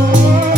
Oh,